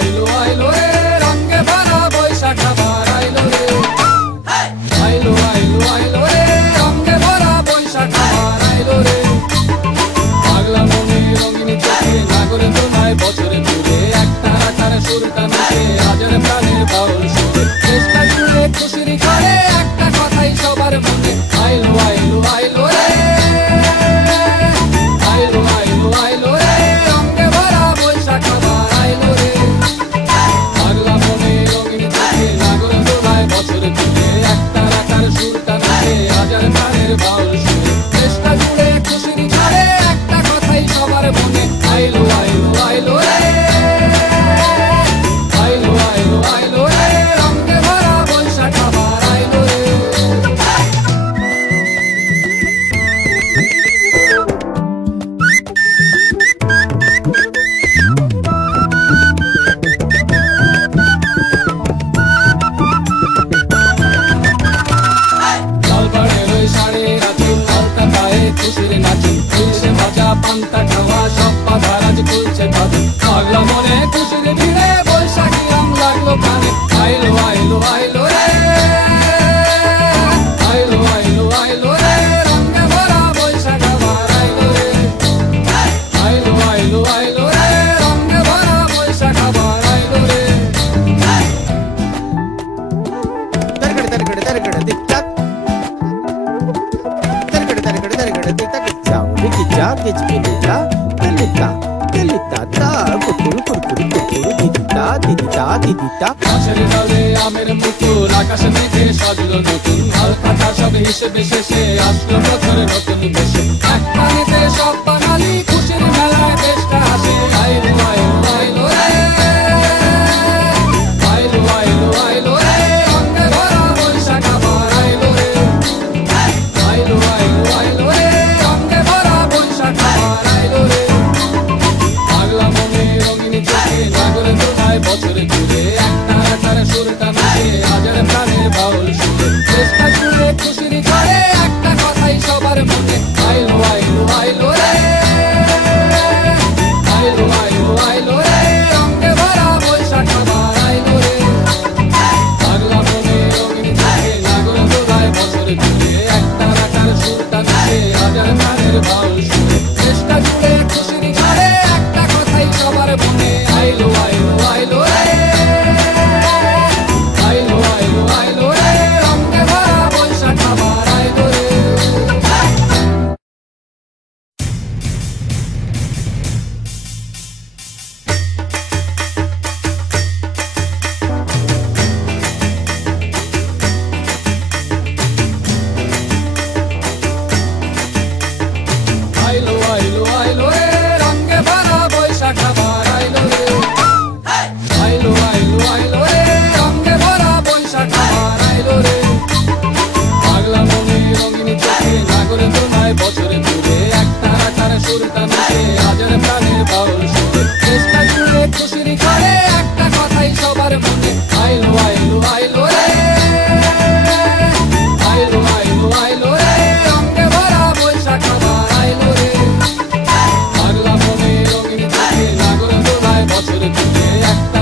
আইলো আইলো রে রঙে ভরা বৈশাখ আবার আইলো রে আইলো আইলো আইলো রে রঙে ভরা বৈশাখ আবার আইলো রে পাগলা মনে রঙিন চোখে নাগরে তোমায় বছরে ঘুরে একটা আকার সুরটা নাচে হাজার প্রাণের বাউল সুরে চেষ্টা জুড়ে খুশির ঘরে একটা কথাই সবার মনে আইলো আইলো আইলো রে আইলো আইলো আইলো রে রঙে ভরা বৈশাখ আবার আইলো রে পাগলা মনে রঙিন চোখে নাগরে তোমায় বছরে ঘুরে একটা আকার সুরটা নাচে হাজার প্রাণের বাউল সুরে চেষ্টা জুড়ে খুশির ঘরে একটা কথাই সবার মনে আইলো আইলো আইলো রে আইলো আইলো আইলো রে রঙে ভরা বৈশাখ আবার আইলো রে লাল পাড়ের ওই শাড়ি রাতে হালকা পায়ে খুশির নাচে খুশি ভাজা পান্তা খাওয়া সব বাধা রাজ খুলছে তাদের পাগলা মনে খুশির ভিড়ে বৈশাখী রং লাগলো কানে আইলো আইলো আইলো রে আইলো আইলো আইলো রে রঙে ভরা বৈশাখ আবার আইলো রে আইলো আইলো আইলো রে রঙে ভরা বৈশাখ আবার আইলো রে গাছের ডালে আমের মুকুল আকাশে মেঘে সাজলো নতুন হালকা সব হিসেবে শেষে আসলো বছরের নতুন বেশে এক পানিতে সব বাঙালি খুশির মেলায় দেশটা হাসে আইলো আইলো আইলো রে আইলো আইলো আইলো রে রঙে ভরা বৈশাখ আবার আইলো রে আইলো আইলো আইলো রে রঙে ভরা বৈশাখ আবার আইলো রে পাগলা মনে রঙিন চোখে নাগরে তোমায় বছরে ঘুরে একটা আকার সুরটা নাচে হাজার প্রাণের বাউল সুরে চেষ্টা জুড়ে খুশির ঘরে একটা কথাই সবার মনে আইলো আইলো আইলো রে আইলো আইলো আইলো রে রঙে ভরা বৈশাখ আবার আইলো রে পাগলা মনে রঙিন চোখে নাগরে তোমায় বছরে ঘুরে একটা আকার সুরটা নাচে হাজার প্রাণের বাউল সুরে চেষ্টা জুড়ে খুশির ঘরে একটা কথাই সবার মনে আইলো আইলো আইলো রে আইলো আইলো আইলো রে রঙে ভরা বৈশাখ আবার আইলো রে আইলো আইলো আইলো রে রঙে ভরা বৈশাখ আবার আইলো রে আইলো আইলো আইলো রে রঙে ভরা বৈশাখ আবার আইলো রে পাগলা মনে রঙিন চোখে নাগরে তোমায় বছরে ঘুরে একটা আকার সুরটা নাচে হাজার প্রাণের বাউল সুরে চেষ্টা জুড়ে খুশির ঘরে একটা কথাই সবার মনে আইলো আইলো আইলো রে আইলো আইলো আইলো রে রঙে ভরা বৈশাখ আবার আইলো রে পাগলা মনে রঙিন চোখে নাগরে তোমায় বছরে ঘুরে একটা